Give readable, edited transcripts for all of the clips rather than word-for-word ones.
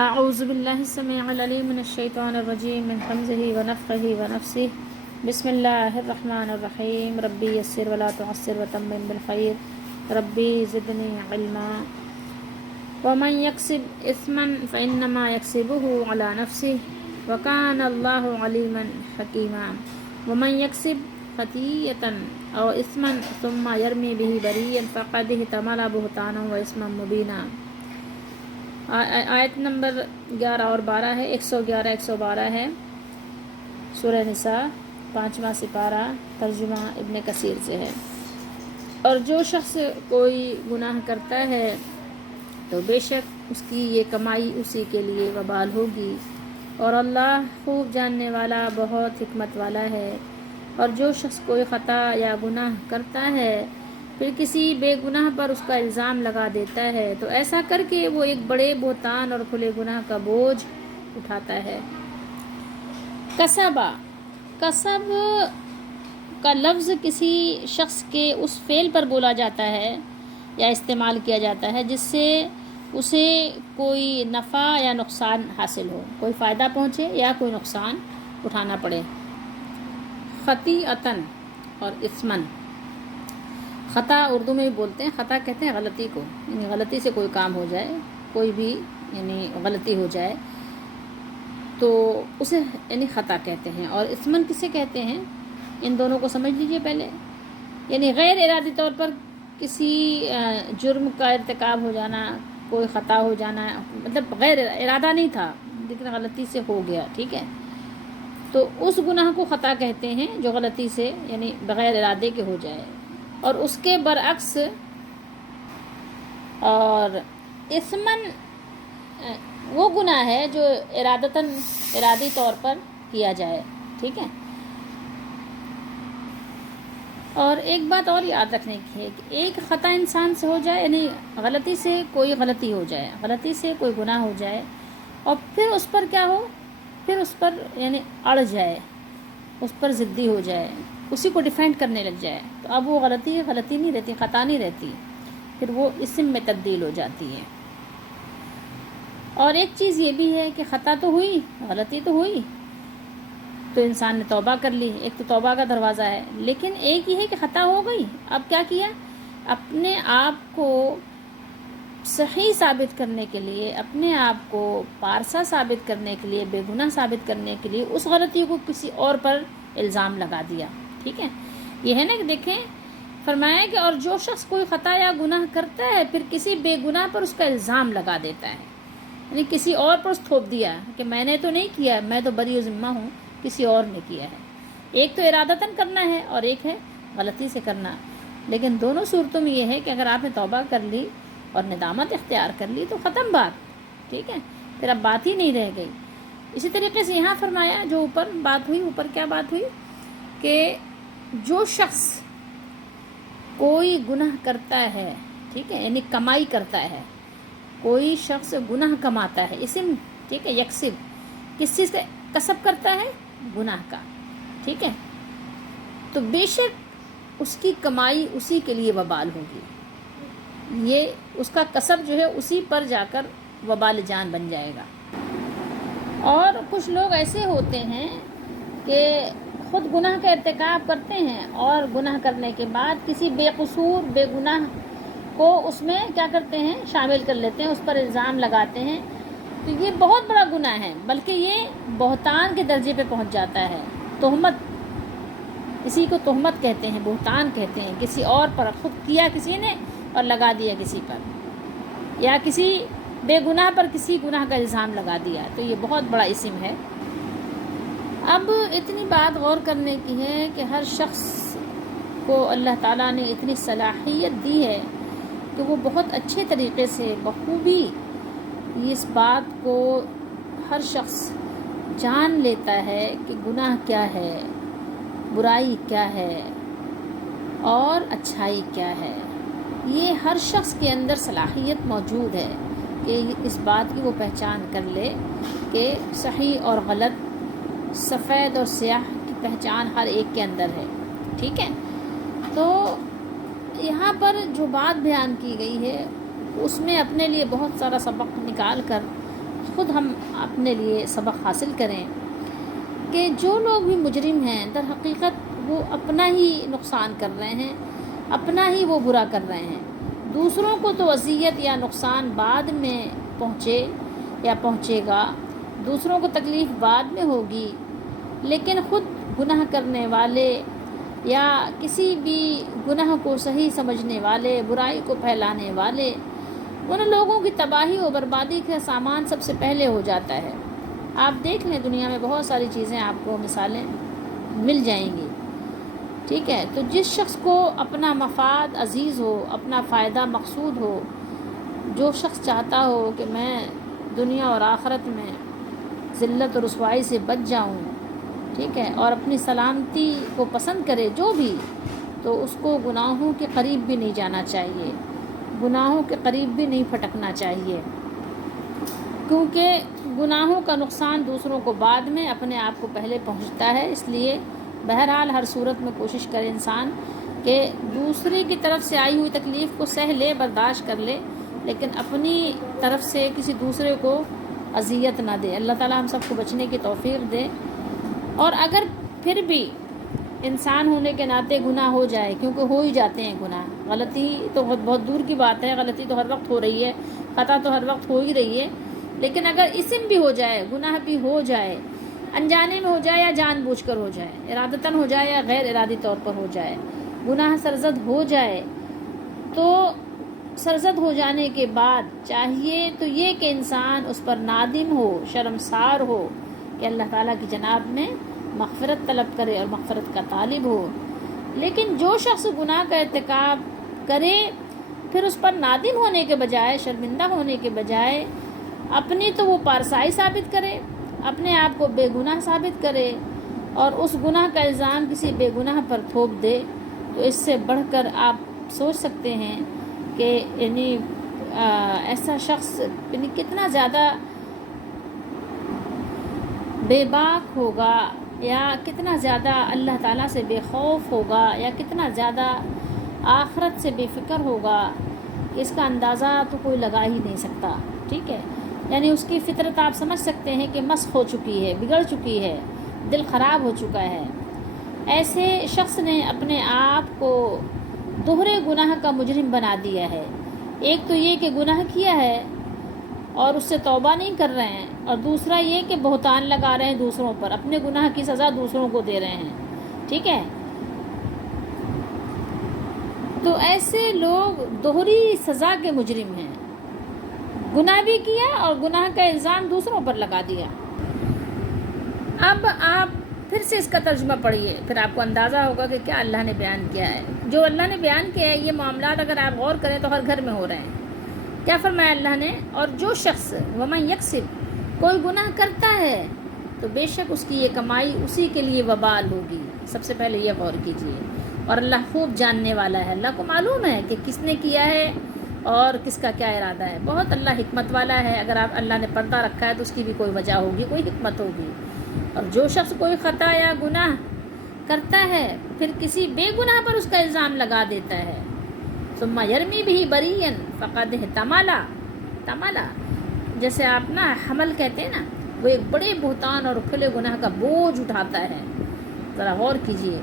اعوذ باللہ السمیع العلیم من الشیطان الرجیم من حمزہ ونفخہ ونفثہ بسم اللہ الرحمن الرحیم ربی یسر ولا تعسر وتمم بالخیر ربی زدنی علما ومن یکسب اثما فانما یکسبہ علی نفسہ وکان اللہ علیما حکیما ومن یکسب خطیئۃ او اثما ثم یرمی بہ بریئا فقد احتمل بہتانا واثما مبینا۔ آیت نمبر 11 اور 12 ہے، 111 112 ہے، سورہ نساء 5واں سپارہ، ترجمہ ابن کثیر سے ہے۔ اور جو شخص کوئی گناہ کرتا ہے تو بے شک اس کی یہ کمائی اسی کے لیے وبال ہوگی، اور اللہ خوب جاننے والا بہت حکمت والا ہے۔ اور جو شخص کوئی خطا یا گناہ کرتا ہے پھر کسی بے گناہ پر اس کا الزام لگا دیتا ہے تو ایسا کر کے وہ ایک بڑے بہتان اور کھلے گناہ کا بوجھ اٹھاتا ہے۔ کسبہ، کسب کا لفظ کسی شخص کے اس فعل پر بولا جاتا ہے یا استعمال کیا جاتا ہے جس سے اسے کوئی نفع یا نقصان حاصل ہو، کوئی فائدہ پہنچے یا کوئی نقصان اٹھانا پڑے۔ خطیئۃ اور اثمن، خطا اردو میں بھی بولتے ہیں، خطا کہتے ہیں غلطی کو، یعنی غلطی سے کوئی کام ہو جائے، کوئی بھی یعنی غلطی ہو جائے تو اسے یعنی خطا کہتے ہیں۔ اور اثمن کسے کہتے ہیں، ان دونوں کو سمجھ لیجئے پہلے۔ یعنی غیر ارادی طور پر کسی جرم کا ارتکاب ہو جانا، کوئی خطا ہو جانا، مطلب غیر ارادہ نہیں تھا لیکن غلطی سے ہو گیا، ٹھیک ہے، تو اس گناہ کو خطا کہتے ہیں جو غلطی سے یعنی بغیر ارادے کے ہو جائے۔ اور اس کے برعکس اور اثمن وہ گناہ ہے جو ارادی طور پر کیا جائے، ٹھیک ہے۔ اور ایک بات اور یاد رکھنے کی ہے کہ ایک خطا انسان سے ہو جائے، یعنی غلطی سے کوئی غلطی ہو جائے، غلطی سے کوئی گناہ ہو جائے اور پھر اس پر کیا ہو، پھر اس پر یعنی اڑ جائے، اس پر ضدی ہو جائے، اسی کو ڈیفینڈ کرنے لگ جائے تو اب وہ غلطی نہیں رہتی، خطا نہیں رہتی، پھر وہ اسم میں تبدیل ہو جاتی ہے۔ اور ایک چیز یہ بھی ہے کہ خطا تو ہوئی، غلطی تو ہوئی تو انسان نے توبہ کر لی، ایک تو توبہ کا دروازہ ہے، لیکن ایک یہ ہے کہ خطا ہو گئی، اب کیا کیا، اپنے آپ کو صحیح ثابت کرنے کے لیے، اپنے آپ کو پارسا ثابت کرنے کے لیے، بے گناہ ثابت کرنے کے لیے اس غلطی کو کسی اور پر الزام لگا دیا، ٹھیک ہے۔ یہ ہے نا کہ دیکھیں فرمایا کہ اور جو شخص کوئی خطا یا گناہ کرتا ہے پھر کسی بے گناہ پر اس کا الزام لگا دیتا ہے، یعنی کسی اور پر اس تھوپ دیا کہ میں نے تو نہیں کیا، میں تو بری و ذمہ ہوں، کسی اور نے کیا ہے۔ ایک تو ارادتاً کرنا ہے اور ایک ہے غلطی سے کرنا، لیکن دونوں صورتوں میں یہ ہے کہ اگر آپ نے توبہ کر لی اور ندامت اختیار کر لی تو ختم بات، ٹھیک ہے، پھر اب بات ہی نہیں رہ گئی۔ اسی طریقے سے یہاں فرمایا جو اوپر بات ہوئی، اوپر کیا بات ہوئی کہ جو شخص کوئی گناہ کرتا ہے، ٹھیک ہے، یعنی کمائی کرتا ہے، کوئی شخص گناہ کماتا ہے، اسم، ٹھیک ہے، یکسب، کس چیز کا کسب کرتا ہے، گناہ کا، ٹھیک ہے، تو بے شک اس کی کمائی اسی کے لیے وبال ہوگی، یہ اس کا کسب جو ہے اسی پر جا کر وبال جان بن جائے گا۔ اور کچھ لوگ ایسے ہوتے ہیں کہ خود گناہ کا ارتکاب کرتے ہیں اور گناہ کرنے کے بعد کسی بے قصور بے گناہ کو اس میں کیا کرتے ہیں، شامل کر لیتے ہیں، اس پر الزام لگاتے ہیں، تو یہ بہت بڑا گناہ ہے، بلکہ یہ بہتان کے درجے پہ پہنچ جاتا ہے۔ تہمت، اسی کو تہمت کہتے ہیں، بہتان کہتے ہیں، کسی اور پر، خود کیا کسی نے اور لگا دیا کسی پر، یا کسی بے گناہ پر کسی گناہ کا الزام لگا دیا، تو یہ بہت بڑا اسم ہے۔ اب اتنی بات غور کرنے کی ہے کہ ہر شخص کو اللہ تعالیٰ نے اتنی صلاحیت دی ہے کہ وہ بہت اچھے طریقے سے بخوبی اس بات کو ہر شخص جان لیتا ہے کہ گناہ کیا ہے، برائی کیا ہے اور اچھائی کیا ہے۔ یہ ہر شخص کے اندر صلاحیت موجود ہے کہ اس بات کی وہ پہچان کر لے کہ صحیح اور غلط، سفید اور سیاہ کی پہچان ہر ایک کے اندر ہے، ٹھیک ہے۔ تو یہاں پر جو بات بیان کی گئی ہے اس میں اپنے لیے بہت سارا سبق نکال کر خود ہم اپنے لیے سبق حاصل کریں کہ جو لوگ بھی مجرم ہیں در حقیقت وہ اپنا ہی نقصان کر رہے ہیں، اپنا ہی وہ برا کر رہے ہیں۔ دوسروں کو تو اذیت یا نقصان بعد میں پہنچے یا پہنچے گا، دوسروں کو تکلیف بعد میں ہوگی، لیکن خود گناہ کرنے والے یا کسی بھی گناہ کو صحیح سمجھنے والے، برائی کو پھیلانے والے، ان لوگوں کی تباہی و بربادی کا سامان سب سے پہلے ہو جاتا ہے۔ آپ دیکھ لیں دنیا میں بہت ساری چیزیں آپ کو مثالیں مل جائیں گی، ٹھیک ہے؟ تو جس شخص کو اپنا مفاد عزیز ہو، اپنا فائدہ مقصود ہو، جو شخص چاہتا ہو کہ میں دنیا اور آخرت میں ذلت اور رسوائی سے بچ جاؤں، ٹھیک ہے، اور اپنی سلامتی کو پسند کرے جو بھی، تو اس کو گناہوں کے قریب بھی نہیں جانا چاہیے، گناہوں کے قریب بھی نہیں پھٹکنا چاہیے، کیونکہ گناہوں کا نقصان دوسروں کو بعد میں، اپنے آپ کو پہلے پہنچتا ہے۔ اس لیے بہرحال ہر صورت میں کوشش کرے انسان کہ دوسرے کی طرف سے آئی ہوئی تکلیف کو سہ لے، برداشت کر لے، لیکن اپنی طرف سے کسی دوسرے کو اذیت نہ دے۔ اللہ تعالی ہم سب کو بچنے کی توفیق دے۔ اور اگر پھر بھی انسان ہونے کے ناطے گناہ ہو جائے، کیونکہ ہو ہی جاتے ہیں گناہ، غلطی تو بہت دور کی بات ہے، غلطی تو ہر وقت ہو رہی ہے، خطا تو ہر وقت ہو ہی رہی ہے، لیکن اگر اسم بھی ہو جائے، گناہ بھی ہو جائے، انجانے میں ہو جائے یا جان بوجھ کر ہو جائے، ارادتاً ہو جائے یا غیر ارادی طور پر ہو جائے، گناہ سرزد ہو جائے، تو سرزد ہو جانے کے بعد چاہیے تو یہ کہ انسان اس پر نادم ہو، شرمسار ہو، کہ اللہ تعالیٰ کی جناب میں مغفرت طلب کرے اور مغفرت کا طالب ہو۔ لیکن جو شخص گناہ کا ارتکاب کرے، پھر اس پر نادم ہونے کے بجائے، شرمندہ ہونے کے بجائے، اپنی تو وہ پارسائی ثابت کرے، اپنے آپ کو بے گناہ ثابت کرے اور اس گناہ کا الزام کسی بے گناہ پر تھوپ دے، تو اس سے بڑھ کر آپ سوچ سکتے ہیں کہ یعنی ایسا شخص یعنی کتنا زیادہ بے باک ہوگا، یا کتنا زیادہ اللہ تعالیٰ سے بے خوف ہوگا، یا کتنا زیادہ آخرت سے بے فکر ہوگا، کہ اس کا اندازہ تو کوئی لگا ہی نہیں سکتا، ٹھیک ہے؟ یعنی اس کی فطرت آپ سمجھ سکتے ہیں کہ مسخ ہو چکی ہے، بگڑ چکی ہے، دل خراب ہو چکا ہے۔ ایسے شخص نے اپنے آپ کو دوہرے گناہ کا مجرم بنا دیا ہے۔ ایک تو یہ کہ گناہ کیا ہے اور اس سے توبہ نہیں کر رہے ہیں، اور دوسرا یہ کہ بہتان لگا رہے ہیں دوسروں پر، اپنے گناہ کی سزا دوسروں کو دے رہے ہیں، ٹھیک ہے؟ تو ایسے لوگ دوہری سزا کے مجرم ہیں، گناہ بھی کیا اور گناہ کا الزام دوسروں پر لگا دیا۔ اب آپ پھر سے اس کا ترجمہ پڑھیے، پھر آپ کو اندازہ ہوگا کہ کیا اللہ نے بیان کیا ہے۔ جو اللہ نے بیان کیا ہے، یہ معاملات اگر آپ غور کریں تو ہر گھر میں ہو رہے ہیں۔ کیا فرمایا اللہ نے؟ اور جو شخص ومن یکسب، کوئی گناہ کرتا ہے تو بے شک اس کی یہ کمائی اسی کے لیے وبال ہوگی۔ سب سے پہلے یہ غور کیجیے، اور اللہ خوب جاننے والا ہے، اللہ کو معلوم ہے کہ کس نے کیا ہے اور کس کا کیا ارادہ ہے۔ بہت اللہ حکمت والا ہے، اگر آپ اللہ نے پردہ رکھا ہے تو اس کی بھی کوئی وجہ ہوگی، کوئی حکمت ہوگی۔ اور جو شخص کوئی خطا یا گناہ کرتا ہے، پھر کسی بے گناہ پر اس کا الزام لگا دیتا ہے، ثم یرمی بہ بریئا فقد تملا، جیسے آپ نا حمل کہتے ہیں نا، وہ ایک بڑے بہتان اور کھلے گناہ کا بوجھ اٹھاتا ہے۔ ذرا غور کیجئے،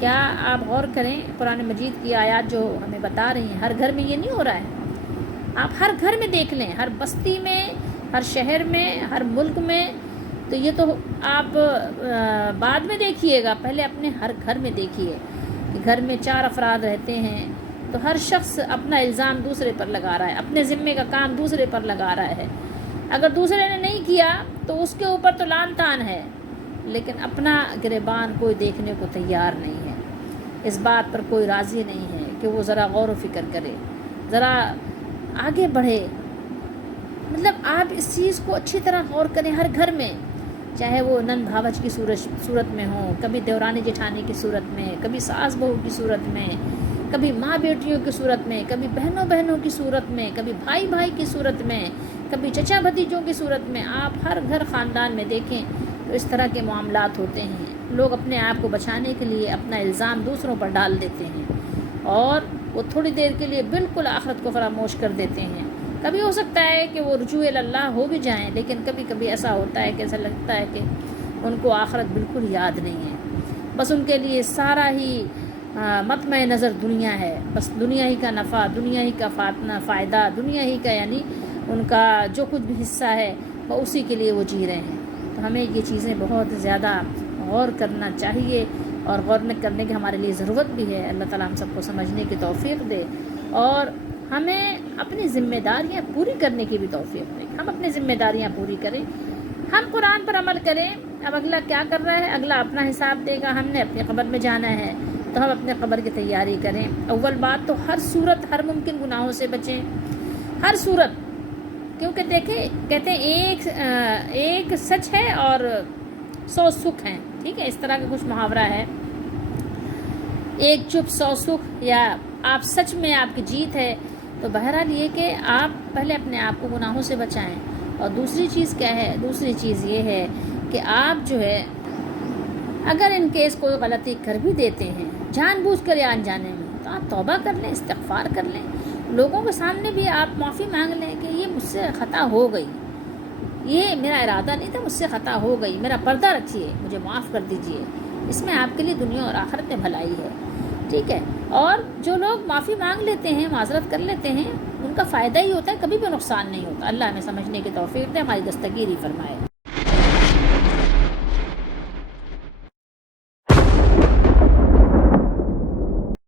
کیا آپ غور کریں قرآن مجید کی آیات جو ہمیں بتا رہی ہیں، ہر گھر میں یہ نہیں ہو رہا ہے؟ آپ ہر گھر میں دیکھ لیں، ہر بستی میں، ہر شہر میں، ہر ملک میں۔ تو یہ تو آپ بعد میں دیکھیے گا، پہلے اپنے ہر گھر میں دیکھیے کہ گھر میں 4 افراد رہتے ہیں، تو ہر شخص اپنا الزام دوسرے پر لگا رہا ہے، اپنے ذمے کا کام دوسرے پر لگا رہا ہے۔ اگر دوسرے نے نہیں کیا تو اس کے اوپر تو لعن طعن ہے، لیکن اپنا گریبان کوئی دیکھنے کو تیار نہیں ہے، اس بات پر کوئی راضی نہیں ہے کہ وہ ذرا غور و فکر کرے، ذرا آگے بڑھے۔ مطلب آپ اس چیز کو اچھی طرح غور کریں، ہر گھر میں، چاہے وہ نند بھاوج کی صورت میں ہوں، کبھی دیورانی جٹھانی کی صورت میں، کبھی ساس بہو کی صورت میں، کبھی ماں بیٹیوں کی صورت میں، کبھی بہنوں کی صورت میں، کبھی بھائی کی صورت میں، کبھی چچا بھتیجوں کی صورت میں۔ آپ ہر گھر خاندان میں دیکھیں تو اس طرح کے معاملات ہوتے ہیں۔ لوگ اپنے آپ کو بچانے کے لیے اپنا الزام دوسروں پر ڈال دیتے ہیں، اور وہ تھوڑی دیر کے لیے بالکل آخرت کو فراموش کر دیتے ہیں، کبھی ہو سکتا ہے کہ وہ رجوع اللہ ہو بھی جائیں، لیکن کبھی کبھی ایسا ہوتا ہے کہ ایسا لگتا ہے کہ ان کو آخرت بالکل یاد نہیں ہے، بس ان کے لیے سارا ہی مطمع نظر دنیا ہے، بس دنیا ہی کا نفع، دنیا ہی کا فائدہ، دنیا ہی کا یعنی ان کا جو کچھ بھی حصہ ہے وہ اسی کے لیے وہ جی رہے ہیں۔ تو ہمیں یہ چیزیں بہت زیادہ غور کرنا چاہیے، اور غور کرنے کی ہمارے لیے ضرورت بھی ہے۔ اللہ تعالیٰ ہم سب کو سمجھنے کی توفیق دے، اور ہمیں اپنی ذمہ داریاں پوری کرنے کی بھی توفیق دے۔ ہم اپنی ذمہ داریاں پوری کریں، ہم قرآن پر عمل کریں۔ اب اگلا کیا کر رہا ہے، اگلا اپنا حساب دے گا، ہم نے اپنی قبر میں جانا ہے، تو ہم اپنے قبر کی تیاری کریں۔ اول بات تو ہر صورت، ہر ممکن گناہوں سے بچیں، ہر صورت، کیونکہ دیکھیں کہتے ہیں ایک سچ ہے اور 100 سکھ ہیں، ٹھیک ہے، اس طرح کا کچھ محاورہ ہے، ایک چپ 100 سکھ، یا آپ سچ میں آپ کی جیت ہے۔ تو بہرحال یہ کہ آپ پہلے اپنے آپ کو گناہوں سے بچائیں، اور دوسری چیز کیا ہے، دوسری چیز یہ ہے کہ آپ جو ہے اگر ان کیس کوئی غلطی کر بھی دیتے ہیں جان بوجھ کر یا انجانے میں، تو آپ توبہ کر لیں، استغفار کر لیں، لوگوں کے سامنے بھی آپ معافی مانگ لیں کہ یہ مجھ سے خطا ہو گئی، یہ میرا ارادہ نہیں تھا، مجھ سے خطا ہو گئی، میرا پردہ رکھیے، مجھے معاف کر دیجیے۔ اس میں آپ کے لیے دنیا اور آخرت میں بھلائی ہے، ٹھیک ہے۔ اور جو لوگ معافی مانگ لیتے ہیں، معذرت کر لیتے ہیں، ان کا فائدہ ہی ہوتا ہے، کبھی بھی نقصان نہیں ہوتا۔ اللہ ہمیں سمجھنے کی توفیق دے، ہماری دستگیری فرمائے۔